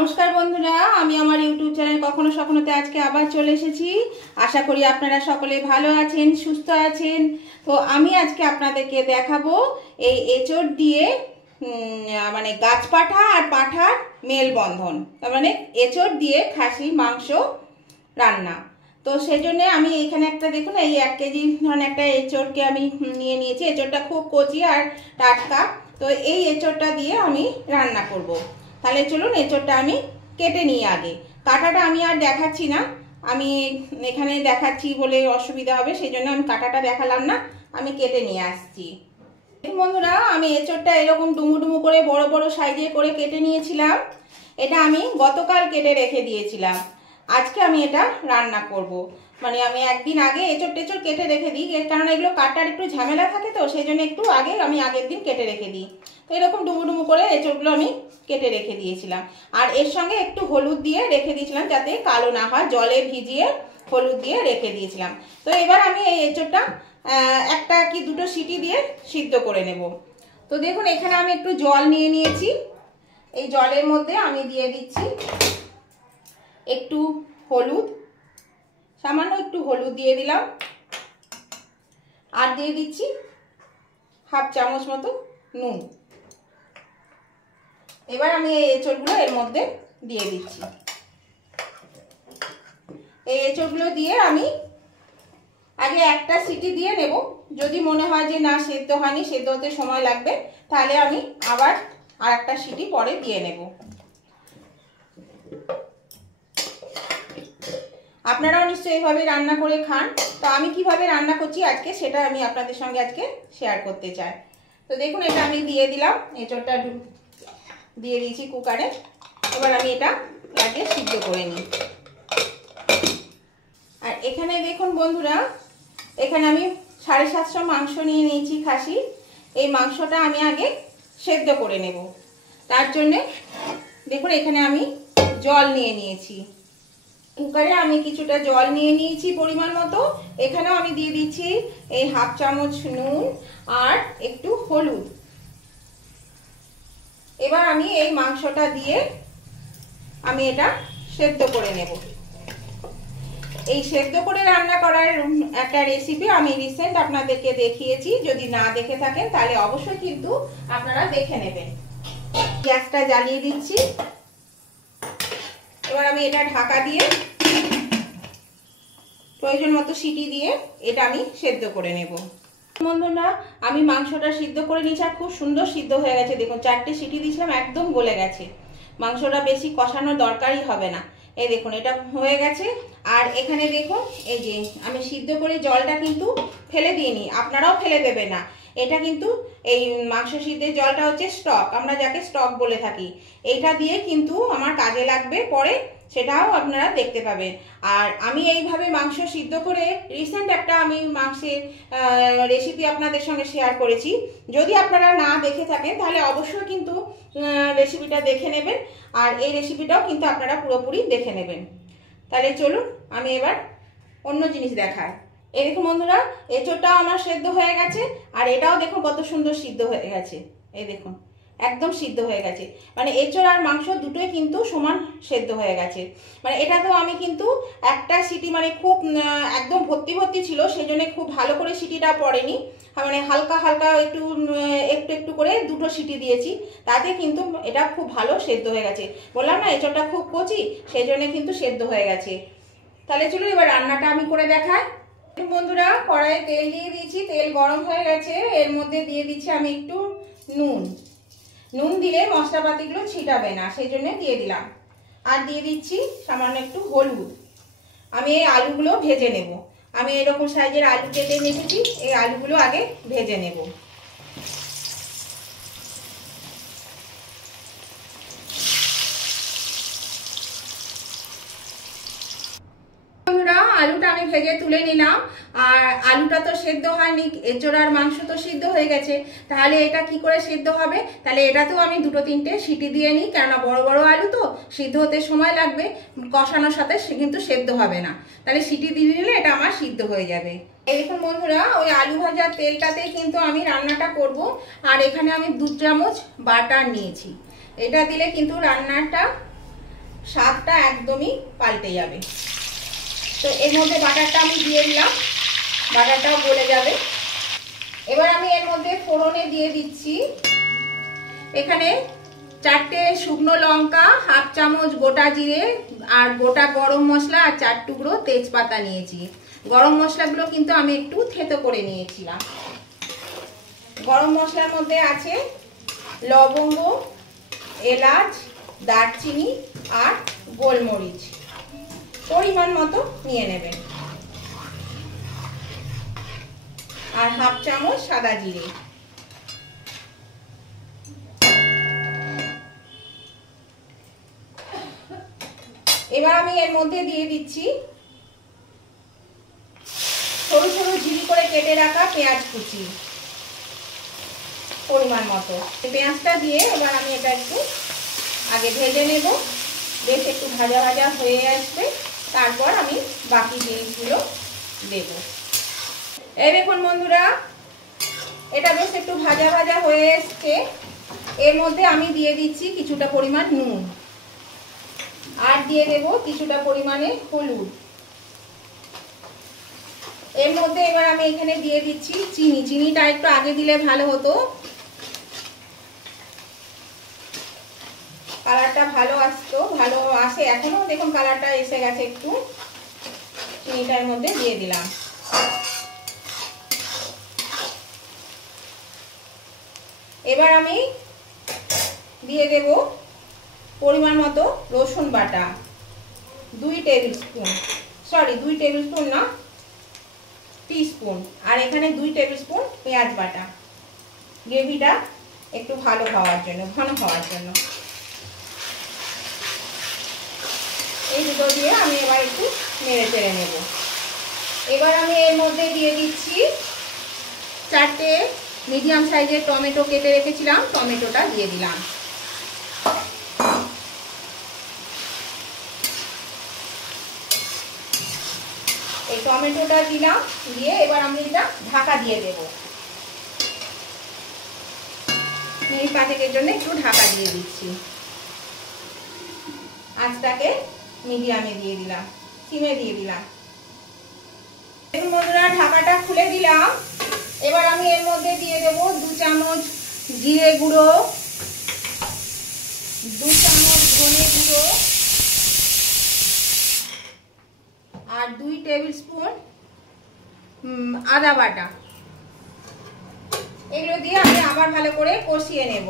নমস্কার বন্ধুরা, আমি আমার ইউটিউব চ্যানেল কখনো স্বপ্নতে আজকে আবার চলে এসেছি। আশা করি আপনারা সকলে ভালো আছেন, সুস্থ আছেন। তো আমি আজকে আপনাদেরকে দেখাবো এই এঁচোড় দিয়ে মানে গাছ পাঠা আর পাঠার মেলবন্ধন, তার মানে এঁচোড় দিয়ে খাসির মাংস রান্না। তো সেই জন্য আমি এখানে একটা দেখুন, এই 1 কেজি ধরনের একটা এঁচোড়কে আমি নিয়ে নিয়েছি। এঁচোড়টা খুব কচি আর টাটকা। তো এই এঁচোড়টা দিয়ে আমি রান্না করব। তাহলে চলুন এঁচোড়টা আমি কেটে নিই। আগে কাটাটা আমি আর দেখাচ্ছি না, আমি এখানে দেখাচ্ছি বলে অসুবিধা হবে, সেই জন্য আমি কাটাটা দেখালাম না, আমি কেটে নিয়ে আসছি। বন্ধুরা, আমি এঁচোড়টা এরকম ডুমু ডুমু করে বড় বড় সাইজে করে কেটে নিয়েছিলাম। এটা আমি গতকাল কেটে রেখে দিয়েছিলাম। আজকে আমি এটা রান্না করব। মানে আমি একদিন আগে এঁচোড় টেচোড় কেটে রেখে দিই, কারণ এগুলো কাটার একটু ঝামেলা থাকে, তো সেই জন্য একটু আগে আমি আগের দিন কেটে রেখে দিই। তো এরকম ডুমু ডুমু করে এঁচোড়গুলো আমি কেটে রেখে দিয়েছিলাম। আর এর সঙ্গে একটু হলুদ দিয়ে রেখে দিয়েছিলাম যাতে কালো না হয়, জলে ভিজিয়ে হলুদ দিয়ে রেখে দিয়েছিলাম। তো এবার আমি এই এঁচোড়টা একটা কি দুটো সিটি দিয়ে সিদ্ধ করে নেব। তো দেখুন, এখানে আমি একটু জল নিয়ে নিয়েছি। এই জলের মধ্যে আমি দিয়ে দিচ্ছি একটু হলুদ, সামান্য একটু হলুদ দিয়ে দিলাম, আর দিয়ে দিচ্ছি হাফ চামচ মতো নুন। এবার আমি এই এঁচোড়গুলো এর মধ্যে দিয়ে দিচ্ছি। এই এঁচোড়গুলো দিয়ে আমি আগে একটা সিটি দিয়ে নেব। যদি মনে হয় যে না সেদ্ধ হয়নি, সেদ্ধ হতে সময় লাগবে, তাহলে আমি আবার আর একটা সিটি পরে দিয়ে নেব। আপনারাও নিশ্চয়ই এইভাবে রান্না করে খান। তো আমি কিভাবে রান্না করছি আজকে, সেটা আমি আপনাদের সঙ্গে আজকে শেয়ার করতে চাই। তো দেখুন, এটা আমি দিয়ে দিলাম, এঁচোড়টা দিয়ে দিয়েছি কুকারে। এবার আমি এটা আগে সিদ্ধ করে নিই। আর এখানে দেখুন বন্ধুরা, এখানে আমি 750 মাংস নিয়ে নিয়েছি খাসি। এই মাংসটা আমি আগে সেদ্ধ করে নেব। তার জন্যে দেখুন, এখানে আমি জল নিয়ে নিয়েছি। কুকারে আমি কিছুটা জল নিয়ে নিয়েছি পরিমাণ মতো। এখানেও আমি দিয়ে দিচ্ছি এই হাফ চামচ নুন আর একটু হলুদ। এবার আমি এই মাংসটা দিয়ে আমি এটা সেদ্ধ করে নেব। এই সেদ্ধ করে রান্না করার একটা রেসিপি আমি রিসেন্ট আপনাদেরকে দেখিয়েছি। যদি না দেখে থাকেন তাহলে অবশ্যই কিন্তু আপনারা দেখে নেবেন। গ্যাসটা জ্বালিয়ে দিচ্ছি। এবার আমি এটা ঢাকা দিয়ে প্রয়োজন মতো সিটি দিয়ে এটা আমি সেদ্ধ করে নেব। বন্ধুরা, আমি মাংসটা সিদ্ধ করে নিয়েছি আর খুব সুন্দর সিদ্ধ হয়ে গেছে। দেখুন, 4টে সিটি দিয়েছিলাম, একদম গলে গেছে। মাংসটা বেশি কষানোর দরকারই হবে না। এই দেখুন, এটা হয়ে গেছে। আর এখানে দেখুন, এই যে আমি সিদ্ধ করে জলটা কিন্তু ফেলে দিইনি, আপনারাও ফেলে দেবে না। এটা কিন্তু এই মাংস সিদ্ধের জলটা হচ্ছে স্টক, আমরা যাকে স্টক বলে থাকি। এইটা দিয়ে কিন্তু আমার কাজে লাগবে পরে, সেটাও আপনারা দেখতে পাবেন। আর আমি এইভাবে মাংস সিদ্ধ করে রিসেন্ট একটা আমি মাংসের রেসিপি আপনাদের সঙ্গে শেয়ার করেছি। যদি আপনারা না দেখে থাকেন তাহলে অবশ্যই কিন্তু রেসিপিটা দেখে নেবেন। আর এই রেসিপিটাও কিন্তু আপনারা পুরোপুরি দেখে নেবেন। তাহলে চলুন আমি এবার অন্য জিনিস দেখাই। এই দেখুন বন্ধুরা, এঁচোড়টাও আমার সেদ্ধ হয়ে গেছে, আর এটাও দেখুন কত সুন্দর সিদ্ধ হয়ে গেছে। এই দেখুন, একদম সিদ্ধ হয়ে গেছে। মানে এঁচোড় আর মাংস দুটোই কিন্তু সমান সেদ্ধ হয়ে গেছে। মানে এটাতেও আমি কিন্তু একটা সিটি, মানে খুব একদম ভর্তি ভর্তি ছিল, সেই জন্য খুব ভালো করে সিটিটা পড়েনি। মানে হালকা হালকা একটু একটু একটু করে দুটো সিটি দিয়েছি, তাতে কিন্তু এটা খুব ভালো সেদ্ধ হয়ে গেছে। বললাম না এঁচোড়টা খুব কচি, সেই জন্য কিন্তু সেদ্ধ হয়ে গেছে। তাহলে চলুন এবার রান্নাটা আমি করে দেখাই। বন্ধুরা, কড়াইয়ে তেল দিয়ে দিয়েছি, তেল গরম হয়ে গেছে। এর মধ্যে দিয়ে দিচ্ছি আমি একটু নুন। নুন দিলে মশলাপাতিগুলো ছিটাবে না, সেই জন্য দিয়ে দিলাম। আর দিয়ে দিচ্ছি সামান্য একটু হলুদ। আমি এই আলুগুলো ভেজে নেব। আমি এরকম সাইজের আলু কেটে রেখেছি, এই আলুগুলো আগে ভেজে নেব। আলুটা আমি ভেজে তুলে নিলাম। আর আলুটা তো সেদ্ধ হয়নি, এঁচোড় আর মাংস তো সিদ্ধ হয়ে গেছে। তাহলে এটা কি করে সেদ্ধ হবে? তাহলে এটাতেও আমি দুটো তিনটে সিটি দিয়ে নিই, কেননা বড় বড় আলু তো সিদ্ধ হতে সময় লাগবে, কষানোর সাথে কিন্তু সেদ্ধ হবে না। তাহলে সিটি দিয়ে নিলে এটা আমার সিদ্ধ হয়ে যাবে। এই দেখুন বন্ধুরা, ওই আলু ভাজার তেলটাতেই কিন্তু আমি রান্নাটা করব। আর এখানে আমি 2 চামচ বাটার নিয়েছি। এটা দিলে কিন্তু রান্নাটা স্বাদটা একদমই পাল্টে যাবে। তো এর মধ্যে বাটারটা আমি দিয়ে দিলাম, বাটারটাও গলে যাবে। এবার আমি এর মধ্যে ফোড়নে দিয়ে দিচ্ছি এখানে 4টে শুকনো লঙ্কা, হাফ চামচ গোটা জিরে আর গোটা গরম মশলা আর 4 টুকরো তেজপাতা নিয়েছি। গরম মশলাগুলো কিন্তু আমি একটু থেতো করে নিয়েছিলাম। গরম মশলার মধ্যে আছে লবঙ্গ, এলাচ, দারচিনি আর গোলমরিচ, পরিমাণ মতো নিয়ে নেবেন, আর হাফ চামচ সাদা জিরে। এবার আমি এর মধ্যে দিয়ে দিচ্ছি সরু সরু ঝিরি করে কেটে রাখা পেঁয়াজ কুচি, পরিমাণ মতো। পেঁয়াজটা দিয়ে এবার আমি এটা একটু আগে ভেজে নেব, বেশ একটু ভাজা ভাজা হয়ে আসবে, তারপর আমি বাকি জিনিসগুলো দেব। এই দেখুন বন্ধুরা, এটা বেশ একটু ভাজা ভাজা হয়ে এসছে। এর মধ্যে আমি দিয়ে দিচ্ছি কিছুটা পরিমাণ নুন, আর দিয়ে দেব কিছুটা পরিমাণে হলুদ। এর মধ্যে এবার আমি এখানে দিয়ে দিচ্ছি চিনি। চিনিটা একটু আগে দিলে ভালো হতো, কালারটা ভালো আসতো, ভালো আসে এখনো। দেখুন কালারটা এসে গেছে একটু। চিনিটার মধ্যে দিয়ে দিলাম। এবার আমি দিয়ে দেব পরিমাণ মতো রসুন বাটা, 2 table spoon, sorry 2 table spoon না, টিস্পুন। আর এখানে 2 টেবিল স্পুন পেঁয়াজ বাটা, গ্রেভিটা একটু ভালো হওয়ার জন্য, ঘন হওয়ার জন্য। এই দুটো দিয়ে আমি এবার একটু নেড়ে চেড়ে নেব। এবার আমি এর মধ্যে দিয়ে দিচ্ছি 4টে মিডিয়াম সাইজের টমেটো কেটে রেখেছিলাম, টমেটোটা দিয়ে দিলাম। এই টমেটোটা দিলাম, দিয়ে এবার আমি এটা ঢাকা দিয়ে দেব। মিনিট 5-এর জন্য একটু ঢাকা দিয়ে দিচ্ছি। আঁচটাকে মিডিয়ামে দিয়ে দিলাম, সিমে দিয়ে দিলাম। দেখুন বন্ধুরা, ঢাকাটা খুলে দিলাম। এবার আমি এর মধ্যে দিয়ে দেব 2 চামচ জিরে গুঁড়ো, 2 চামচ ধনে গুঁড়ো আর 2 টেবিল স্পুন আদা বাটা। এগুলো দিয়ে আমি আবার ভালো করে কষিয়ে নেব।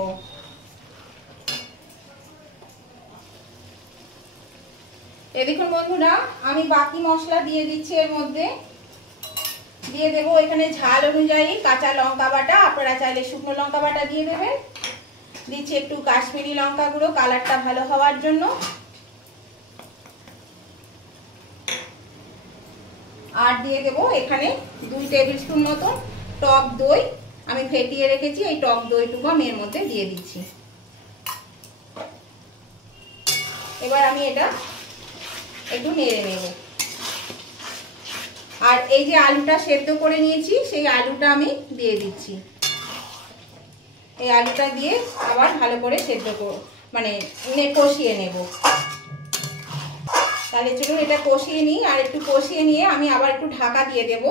দেখুন বন্ধুরা, আমি বাকি মশলা দিয়ে দিচ্ছি এর মধ্যে। দিয়ে দেব এখানে ঝাল অনুযায়ী কাঁচা লঙ্কা বাটা, আপনারা চাইলে শুকনো লঙ্কা বাটা দিয়ে দেবেন। দিচ্ছি একটু কাশ্মীরি লঙ্কা গুঁড়ো, কালারটা ভালো হওয়ার জন্য। আর দিয়ে দেব এখানে 2 টেবিল স্পুন মতো টক দই, আমি ফেটিয়ে রেখেছি। এই টক দইটুকু আমি এর মধ্যে দিয়ে দিচ্ছি। এবার আমি এটা একটু নেড়ে নেব। আর এই যে আলুটা সেদ্ধ করে নিয়েছি, সেই আলুটা আমি দিয়ে দিচ্ছি। এই আলুটা দিয়ে আবার ভালো করে সেদ্ধ মানে কষিয়ে নেব। তাহলে চলুন এটা কষিয়ে নিই। আর একটু কষিয়ে নিয়ে আমি আবার একটু ঢাকা দিয়ে দেব,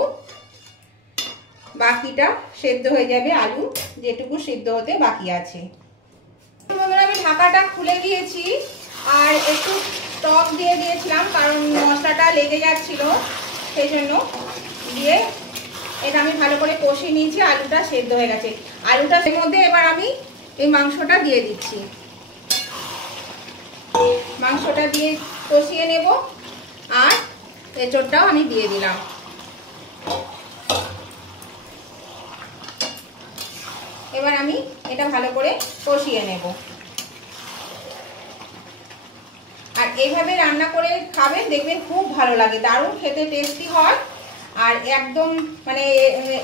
বাকিটা সেদ্ধ হয়ে যাবে, আলু যেটুকু সেদ্ধ হতে বাকি আছে। আমি ঢাকাটা খুলে দিয়েছি, আর একটু টক দিয়ে দিয়েছিলাম কারণ মশলাটা লেগে যাচ্ছিল, সেই জন্য দিয়ে এটা আমি ভালো করে কষিয়ে নিয়েছি। আলুটা সেদ্ধ হয়ে গেছে। আলুটার মধ্যে এবার আমি এই মাংসটা দিয়ে দিচ্ছি। মাংসটা দিয়ে কষিয়ে নেব, আর এঁচোড়টাও আমি দিয়ে দিলাম। এবার আমি এটা ভালো করে কষিয়ে নেব। আর এইভাবে রান্না করে খাবেন, দেখবেন খুব ভালো লাগে, দারুণ খেতে টেস্টি হয়। আর একদম মানে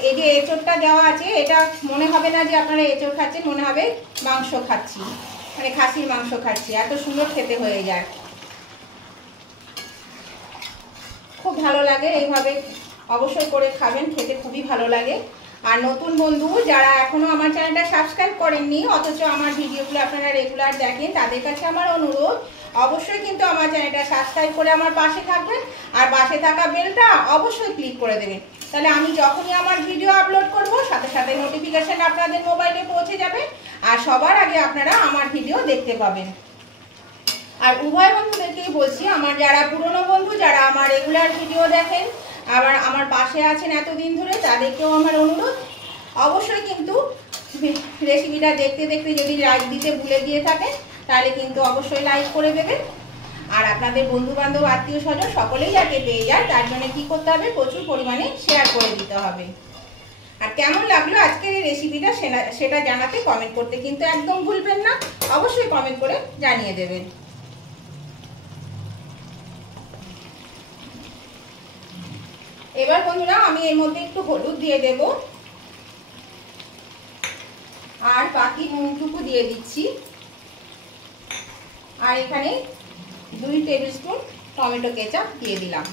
এই যে এঁচোড়টা দেওয়া আছে, এটা মনে হবে না যে আপনারা এঁচোড় খাচ্ছেন, মনে হবে মাংস খাচ্ছি, মানে খাসির মাংস খাচ্ছি, এত সুন্দর খেতে হয়ে যায়। খুব ভালো লাগে, এইভাবে অবশ্যই করে খাবেন, খেতে খুবই ভালো লাগে। আর নতুন বন্ধু যারা এখনো আমার চ্যানেলটা সাবস্ক্রাইব করেননি, অথচ আমার ভিডিওগুলো আপনারা রেগুলার দেখেন, তাদের কাছে আমার অনুরোধ অবশ্যই কিন্তু আমার চ্যানেলটা সাবস্ক্রাইব করে আমার পাশে থাকবেন, আর পাশে থাকা বেলটা অবশ্যই ক্লিক করে দেবেন। তাহলে আমি যখনই আমার ভিডিও আপলোড করব সাথে সাথে নোটিফিকেশন আপনাদের মোবাইলে পৌঁছে যাবে, আর সবার আগে আপনারা আমার ভিডিও দেখতে পাবেন। আর উভয় বন্ধুদেরকেই বলছি, আমার যারা পুরনো বন্ধু, যারা আমার রেগুলার ভিডিও দেখেন, আবার আমার পাশে আছেন এতদিন ধরে, তাদেরকেও আমার অনুরোধ, অবশ্যই কিন্তু রেসিপিটা দেখতে দেখতে যদি লাইক দিতে ভুলে গিয়ে থাকেন তাহলে কিন্তু অবশ্যই লাইক করে দেবেন। আর আপনাদের বন্ধু বান্ধব আত্মীয় স্বজন সকলেই যাতে পেয়ে যায় তার জন্য কি করতে হবে, প্রচুর পরিমাণে শেয়ার করে দিতে হবে। আর কেমন লাগলো আজকের এই রেসিপিটা সেটা জানাতে কমেন্ট করতে কিন্তু একদম ভুলবেন না, অবশ্যই কমেন্ট করে জানিয়ে দেবেন। এবার বন্ধুরা আমি এর মধ্যে একটু হলুদ দিয়ে দেব, আর বাকি নুনটুকু দিয়ে দিচ্ছি। আর এখানে 2 টেবিল স্পুন টমেটো কেচাপ দিয়ে দিলাম।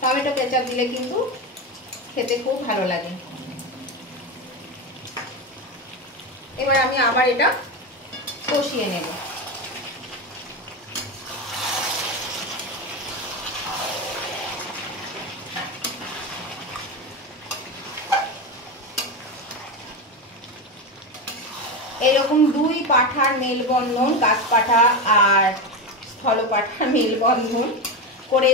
টমেটো কেচাপ দিলে কিন্তু খেতে খুব ভালো লাগে। এবার আমি আবার এটা কষিয়ে নেব। এরকম 2 পাঁঠার মেলবন্ধন, গাছপাঠা আর স্থলপাঠার মেলবন্ধন করে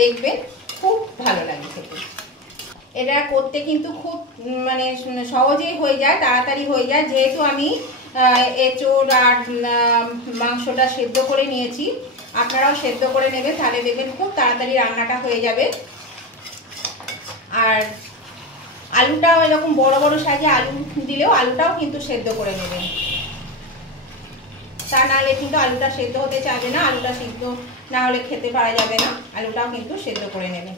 দেখবেন, খুব ভালো লাগে খেতে। এটা করতে কিন্তু খুব মানে সহজেই হয়ে যায়, তাড়াতাড়ি হয়ে যায়। যেহেতু আমি এঁচোড় আর মাংসটা সেদ্ধ করে নিয়েছি, আপনারাও সেদ্ধ করে নেবেন, তাহলে দেখবেন খুব তাড়াতাড়ি রান্নাটা হয়ে যাবে। আর আলুটাও এরকম বড় বড় সাইজে আলু দিলেও আলুটাও কিন্তু সেদ্ধ করে নেবেন, তা নাহলে কিন্তু আলুটা সেদ্ধ হতে চাইবে না। আলুটা সিদ্ধ না হলে খেতে পারা যাবে না, আলুটাও কিন্তু সেদ্ধ করে নেবেন।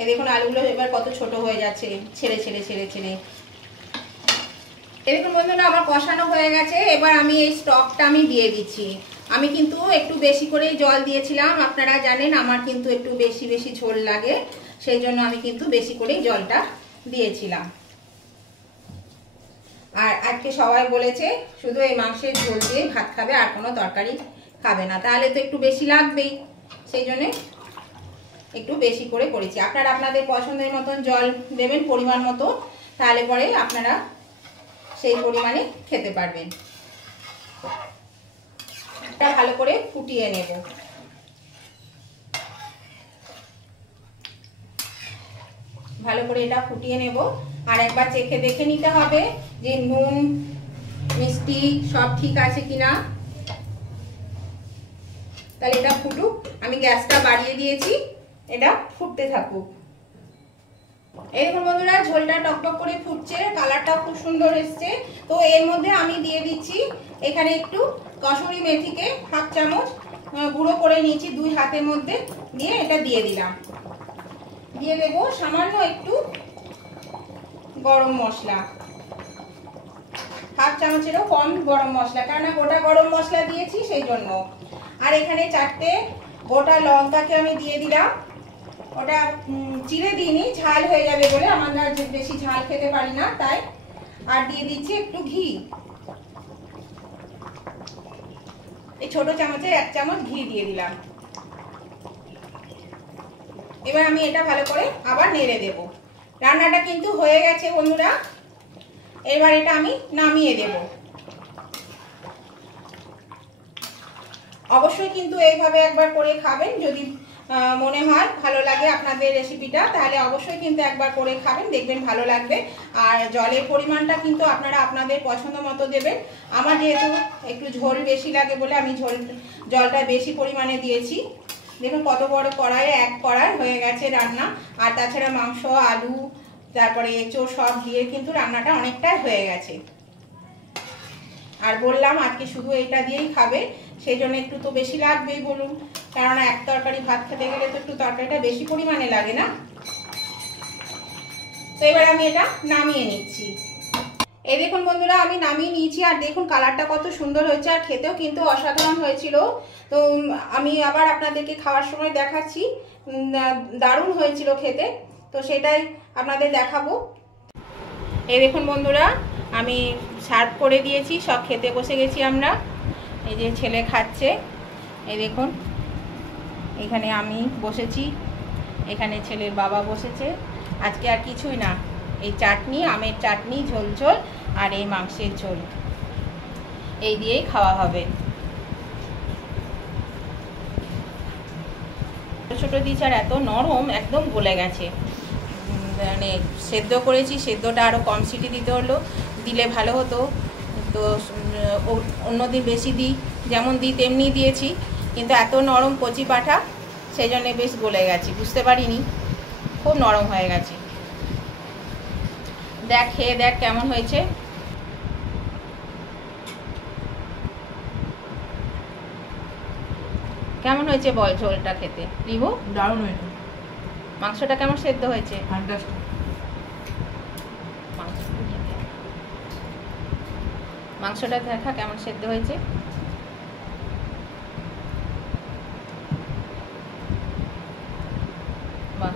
এই দেখুন আলুগুলো এবার কত ছোট হয়ে যাচ্ছে, ছেড়ে ছেড়ে ছেড়ে ছেড়ে। এই দেখুন বন্ধুরা আমার কষানো হয়ে গেছে। এবার আমি এই স্টকটা আমি দিয়ে দিচ্ছি। আমি কিন্তু একটু বেশি করে জল দিয়েছিলাম, আপনারা জানেন আমার কিন্তু একটু বেশি বেশি ঝোল লাগে, সেই জন্য আমি কিন্তু বেশি করেই জলটা দিয়েছিলাম। আর আজকে সবাই বলেছে শুধু এই মাংসের ঝোল দিয়ে ভাত খাবে, আর কোনো তরকারি খাবে না, তাহলে তো একটু বেশি লাগবেই, সেই জন্য একটু বেশি করে করেছি। আপনারা আপনাদের পছন্দের মতন জল দেবেন পরিমাণ মতো, তাহলে পরে আপনারা সেই পরিমাণে খেতে পারবেন। এটা ভালো করে ফুটিয়ে নেব। ভালো করে এটা ফুটিয়ে নেব, আর একবার চেখে দেখে নিতে হবে যে নুন মিষ্টি সব ঠিক আছে কিনা। তাহলে এটা ফুটুক, আমি গ্যাসটা বাড়িয়ে দিয়েছি, এটা ফুটতে থাকুক। এরকম বন্ধুরা ঝোলটা টকটক করে ফুটছে, কালারটাও খুব সুন্দর এসছে। তো এর মধ্যে আমি দিয়ে দিচ্ছি এখানে একটু কসুরি মেথিকে 1/2 চামচ গুঁড়ো করে নিয়েছি 2 হাতের মধ্যে দিয়ে, এটা দিয়ে দিলাম। দিয়ে দেব সামান্য একটু গরম মশলা, 1/2 চামচেরও কম গরম মশলা, কেননা গোটা গরম মশলা দিয়েছি সেই জন্য। আর এখানে 4টে গোটা লঙ্কাকে আমি দিয়ে দিলাম, ওটা চিড়ে দিইনি, ঝাল হয়ে যাবে বলে, আমরা বেশি ঝাল খেতে পারি না তাই। আর দিয়ে দিচ্ছি একটু ঘি, এই ছোট চামচে 1 চামচ ঘি দিয়ে দিলাম। এবার আমি এটা ভালো করে আবার নেড়ে দেব। রান্নাটা কিন্তু হয়ে গেছে বন্ধুরা, এবার এটা আমি নামিয়ে দেব। অবশ্যই কিন্তু এইভাবে একবার করে খাবেন, যদি মনে হয় ভালো লাগে আপনাদের রেসিপিটা, তাহলে অবশ্যই কিন্তু একবার করে খাবেন, দেখবেন ভালো লাগবে। আর জলের পরিমাণটা কিন্তু আপনারা আপনাদের পছন্দ মতো দেবেন। আমার যেহেতু একটু ঝোল বেশি লাগে বলে আমি জলটা বেশি পরিমাণে দিয়েছি। দেখুন কত বড় কড়াইয়ে 1 কড়াই হয়ে গেছে রান্না। আর তাছাড়া মাংস, আলু, তারপরে এঁচোড় সব দিয়ে কিন্তু রান্নাটা অনেকটাই হয়ে গেছে। আর বললাম আজকে শুধু এটা দিয়েই খাবে, সেই জন্য একটু তো বেশি লাগবেই বলুন, কেননা এক তরকারি ভাত খেতে গেলে তো একটু তরকারিটা বেশি পরিমাণে লাগে না। তো এবার আমি এটা নামিয়ে নিচ্ছি। এই দেখুন বন্ধুরা আমি নামিয়ে নিয়েছি, আর দেখুন কালারটা কত সুন্দর হয়েছে, আর খেতেও কিন্তু অসাধারণ হয়েছিল। তো আমি আবার আপনাদেরকে খাওয়ার সময় দেখাচ্ছি, দারুণ হয়েছিল খেতে, তো সেটাই আপনাদের দেখাবো। এই দেখুন বন্ধুরা আমি সার্ভ করে দিয়েছি, সব খেতে বসে গেছি আমরা। এই যে ছেলে খাচ্ছে, এই দেখুন এখানে আমি বসেছি, এখানে ছেলের বাবা বসেছে। আজকে আর কিছুই না, এই চাটনি, আমের চাটনি, ঝোল ঝোল আর এই মাংসের ঝোল, এই দিয়েই খাওয়া হবে। ছোটো দিয়েছি আর এত নরম, একদম গলে গেছে। মানে সেদ্ধ করেছি, সেদ্ধটা আরও কম সিটি দিতে হলো, দিলে ভালো হতো। তো অন্যদিন বেশি দিই, যেমন দিই তেমনি দিয়েছি, কিন্তু এত নরম কচি পাঠা, সেই জন্যে বেশ গলে গেছে, বুঝতে পারিনি, খুব নরম হয়ে গেছে। দেখ, খেয়ে দেখ কেমন হয়েছে। কেমন হয়েছে বল ঝোলটা খেতে? রিভু, দারুণ হয়েছে। মাংসটা কেমন সেদ্ধ হয়েছে? ফ্যান্টাস্টিক। মাংসটা দেখা কেমন সেদ্ধ হয়েছে। বাহ।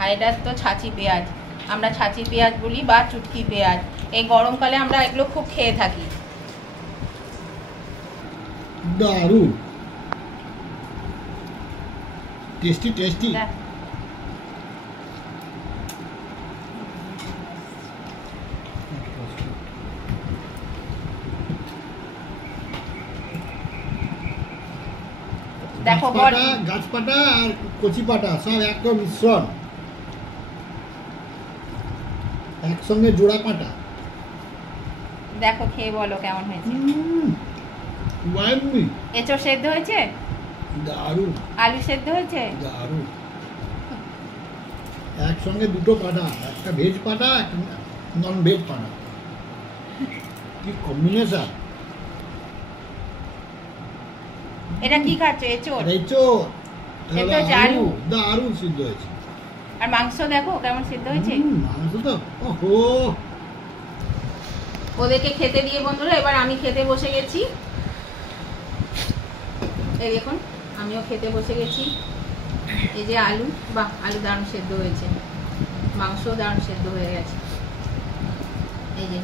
আর এটা তো ছাঁচি পেঁয়াজ, আমরা ছাঁচি পেঁয়াজ বলি বা চুটকি পেঁয়াজ। এই গরমকালে আমরা এগুলো খুব খেয়ে থাকি। দারুণ টেস্টি টেস্টি। দেখো গাছপাটা আর কচি পাটা সব একটা মিশ্রণ, একসঙ্গে জোড়া পাটা। দেখো খেয়ে বলো কেমন হয়েছে। এঁচড় সেদ্ধ হয়েছে? দারুণ। আলু সেদ্ধ হয়েছে? দারুণ। একসঙ্গে দুটো পাটা, একটা ভেজ পাটা, একটা নন ভেজ পাটা, কি কম্বিনেশন। এটা কি খাচ্ছে? এঁচড়? এঁচড়। সেদ্ধ হয়েছে আলু? দারুণ সিদ্ধ হয়েছে। আর মাংস দেখো কেমন সিদ্ধ হয়েছে। মাংস তো ওহো। ওদেরকে খেতে দিয়ে বন্ধুরা এবার আমি খেতে বসে গেছি। এই দেখুন আমিও খেতে বসে গেছি। এই যে আলু, বাহ আলু দারুণ সেদ্ধ হয়েছে, মাংসও দারুণ সেদ্ধ হয়ে গেছে। এই যে,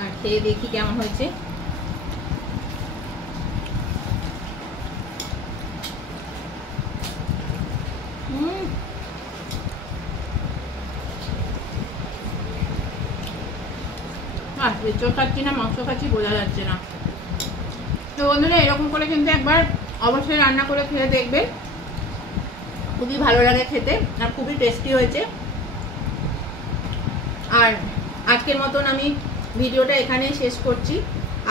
আর খেয়ে দেখি কেমন হয়েছে। এঁচড় খাচ্ছি না মাংস খাচ্ছি বোঝা যাচ্ছে না। তো বন্ধুরা এরকম করে কিন্তু একবার অবশ্যই রান্না করে খেয়ে দেখবেন, খুবই ভালো লাগে খেতে আর খুবই টেস্টি হয়েছে। আর আজকের মতন আমি ভিডিওটা এখানেই শেষ করছি,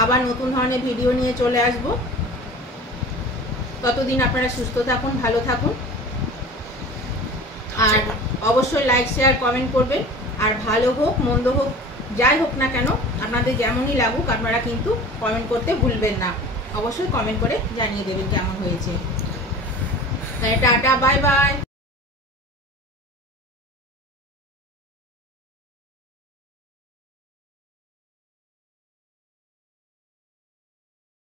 আবার নতুন ধরনের ভিডিও নিয়ে চলে আসব। ততদিন আপনারা সুস্থ থাকুন, ভালো থাকুন, আর অবশ্যই লাইক শেয়ার কমেন্ট করবেন। আর ভালো হোক মন্দ হোক যাই হোক না কেন, আপনাদের যেমনই লাগুক আপনারা কিন্তু কমেন্ট করতে ভুলবেন না, অবশ্যই কমেন্ট করে জানিয়ে দেবেন কেমন হয়েছে। Tata, bye bye.